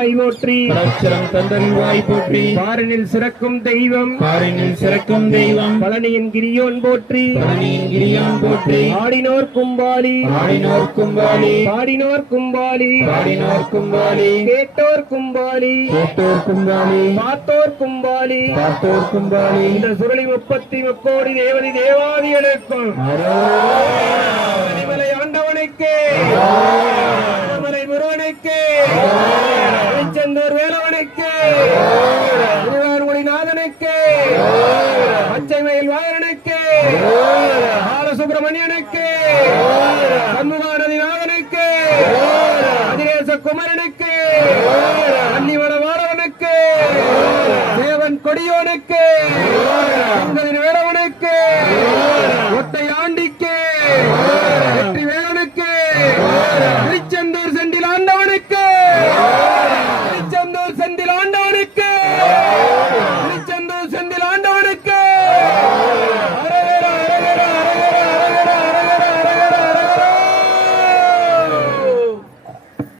போற்றி தந்தருள்வாய் போற்றி பாரினில் சிறக்கும் தெய்வம் பழனியின் கிரியோன் போற்றி ஆடினோர் கும்பாலி பாடினோர் கும்பாலி கேட்டோர் கும்பாலி பார்த்தோர் கும்பாலி இந்த சுருளி 30 முக்கோடி தேவதி தேவாதிகளுக்கும் ஆண்டவனுக்கு மலை முருகனுக்கு திருச்செந்தூர் வேலவனுக்கு திருவாரூரிநாதனுக்கு பச்சைமயில் வாயனுக்கு பாலசுப்பிரமணியனுக்கு சண்முகாநதிநாதனுக்கு அதிரேச குமரனுக்கு அன்னிவட வாரவனுக்கு தேவன் கொடியோனுக்கு